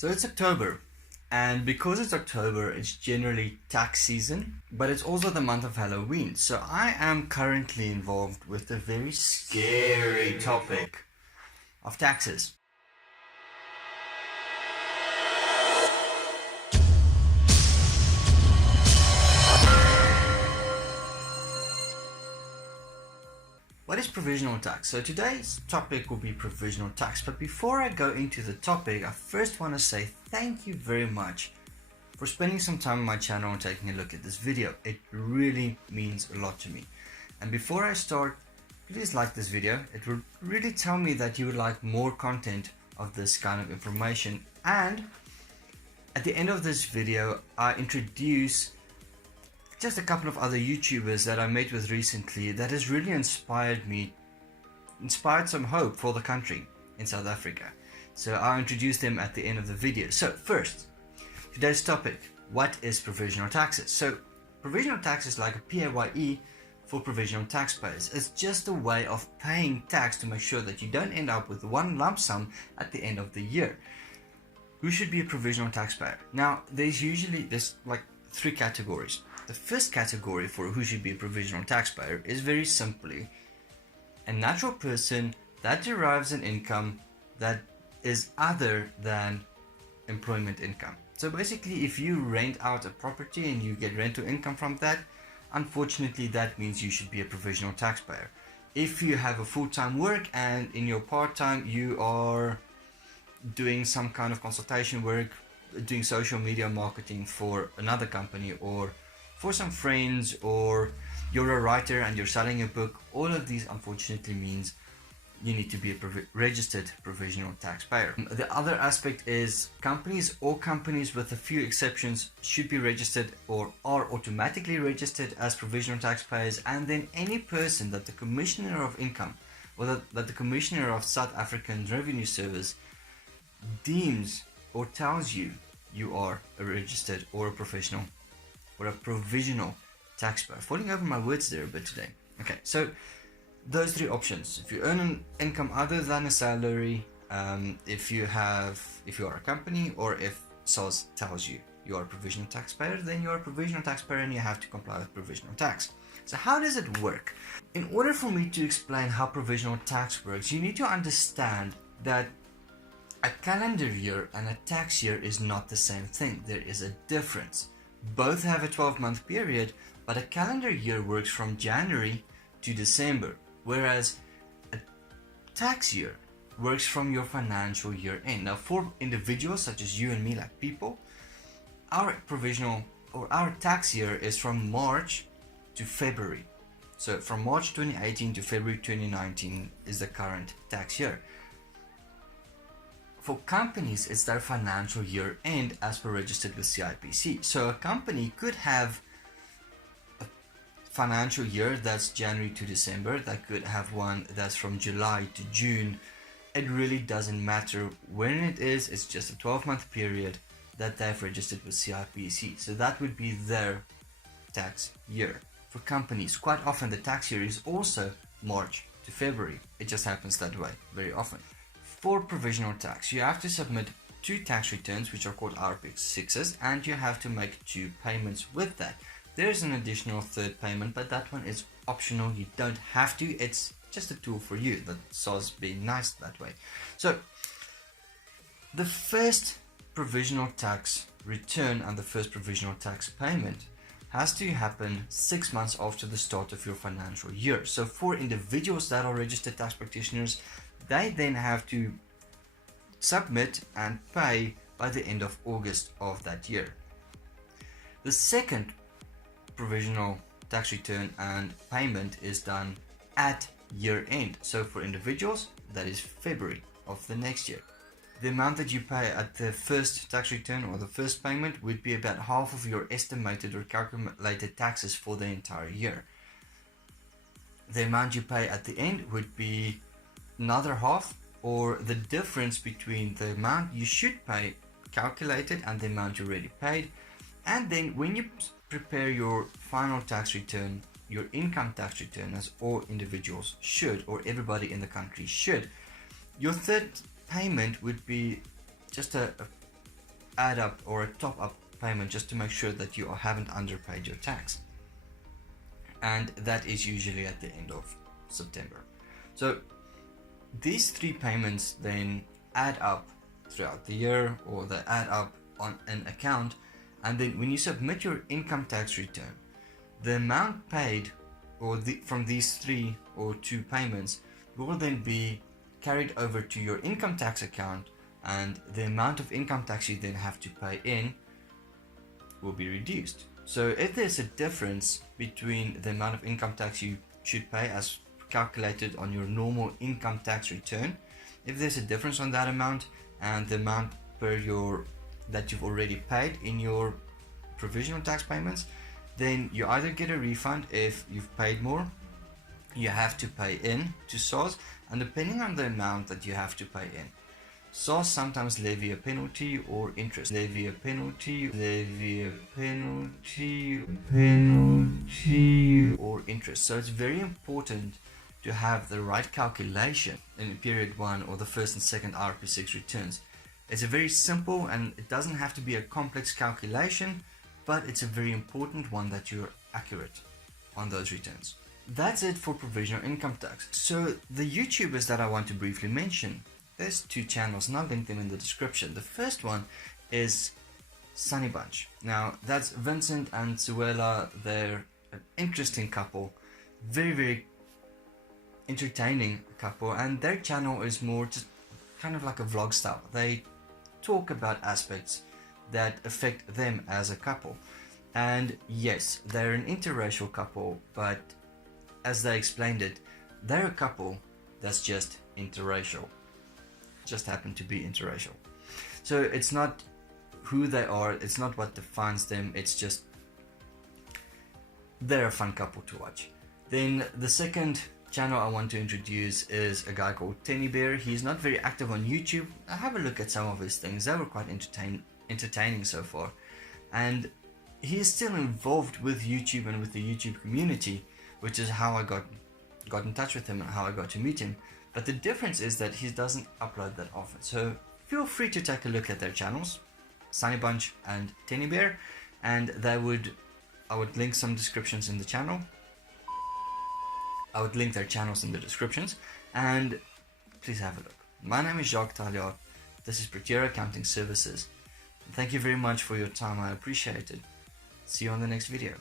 So it's October, and because it's October, it's generally tax season, but it's also the month of Halloween. So I am currently involved with a very scary topic of taxes. What is provisional tax? So today's topic will be provisional tax, but before I go into the topic, I first want to say thank you very much for spending some time on my channel and taking a look at this video. It really means a lot to me. And before I start, please like this video. It will really tell me that you would like more content of this kind of information. And at the end of this video, I introduce just a couple of other YouTubers that I met with recently that has really inspired some hope for the country in South Africa. So I'll introduce them at the end of the video. So first, today's topic, what is provisional taxes? So provisional tax is like a PAYE for provisional taxpayers. It's just a way of paying tax to make sure that you don't end up with one lump sum at the end of the year. Who should be a provisional taxpayer? Now, there's like three categories. The first category for who should be a provisional taxpayer is very simply a natural person that derives an income that is other than employment income. So basically, if you rent out a property and you get rental income from that, unfortunately that means you should be a provisional taxpayer. If you have a full-time work and in your part-time you are doing some kind of consultation work, doing social media marketing for another company or for some friends, or you're a writer and you're selling a book, all of these unfortunately means you need to be a registered provisional taxpayer. The other aspect is companies with a few exceptions should be registered or are automatically registered as provisional taxpayers, and then any person that the Commissioner of Income or that the Commissioner of South African Revenue Service deems or tells you are a registered or a professional or a provisional taxpayer. Falling over my words there a bit today. Okay, so those three options. If you earn an income other than a salary, if you are a company, or if SARS tells you are a provisional taxpayer, then you're a provisional taxpayer and you have to comply with provisional tax. So how does it work? In order for me to explain how provisional tax works, you need to understand that a calendar year and a tax year is not the same thing. There is a difference. Both have a 12-month period, but a calendar year works from January to December, whereas a tax year works from your financial year end. Now, for individuals such as you and me, like people, our tax year is from March to February. So from March 2018 to February 2019 is the current tax year. For companies, it's their financial year end as per registered with CIPC. So a company could have a financial year that's January to December, that could have one that's from July to June. It really doesn't matter when it is, it's just a 12-month period that they've registered with CIPC. So that would be their tax year. For companies, quite often the tax year is also March to February. It just happens that way very often. For provisional tax, you have to submit 2 tax returns, which are called RP6s, and you have to make 2 payments with that. There's an additional third payment, but that one is optional. You don't have to. It's just a tool for you. That SARS being nice that way. So the first provisional tax return and the first provisional tax payment has to happen 6 months after the start of your financial year. So for individuals that are registered tax practitioners, they then have to submit and pay by the end of August of that year. The second provisional tax return and payment is done at year end. So for individuals, that is February of the next year. The amount that you pay at the first tax return or the first payment would be about half of your estimated or calculated taxes for the entire year. The amount you pay at the end would be another half, or the difference between the amount you should pay calculated and the amount you already paid. And then when you prepare your final tax return, your income tax return, as all individuals should, or everybody in the country should, your third payment would be just a add up or a top up payment just to make sure that you haven't underpaid your tax. And that is usually at the end of September. So these 3 payments then add up throughout the year, or they add up on an account, and then when you submit your income tax return, the amount paid from these 3 or 2 payments will then be carried over to your income tax account, and the amount of income tax you then have to pay in will be reduced. So if there's a difference between the amount of income tax you should pay as calculated on your normal income tax return, if there's a difference on that amount and the amount that you've already paid in your provisional tax payments, then you either get a refund if you've paid more, you have to pay in to SARS, and depending on the amount that you have to pay in, SARS sometimes levy a penalty or interest. Levy a penalty or interest. So it's very important to have the right calculation in period 1 or the first and second RP6 returns. It's a very simple, and it doesn't have to be a complex calculation, but it's a very important one that you're accurate on those returns. That's it for provisional income tax. So the YouTubers that I want to briefly mention, there's 2 channels, and I'll link them in the description. The first one is Sunny Bunch. Now that's Vincent and Suela. They're an interesting couple, very, very entertaining couple, and their channel is more just kind of like a vlog style. They talk about aspects that affect them as a couple, and yes, they're an interracial couple, but as they explained it, they're a couple that's just interracial, just happen to be interracial. So it's not who they are, it's not what defines them, it's just they're a fun couple to watch. Then the second channel I want to introduce is a guy called Tenny Bear. He's not very active on YouTube. I have a look at some of his things, they were quite entertaining so far, and he is still involved with YouTube and with the YouTube community, which is how I got in touch with him and how I got to meet him. But the difference is that he doesn't upload that often. So feel free to take a look at their channels, Sunny Bunch and Tenny Bear, and I would link some descriptions in the channel. I would link their channels in the descriptions, and please have a look. My name is Jacques Taljaard. This is Practitioner Accounting Services. Thank you very much for your time. I appreciate it. See you on the next video.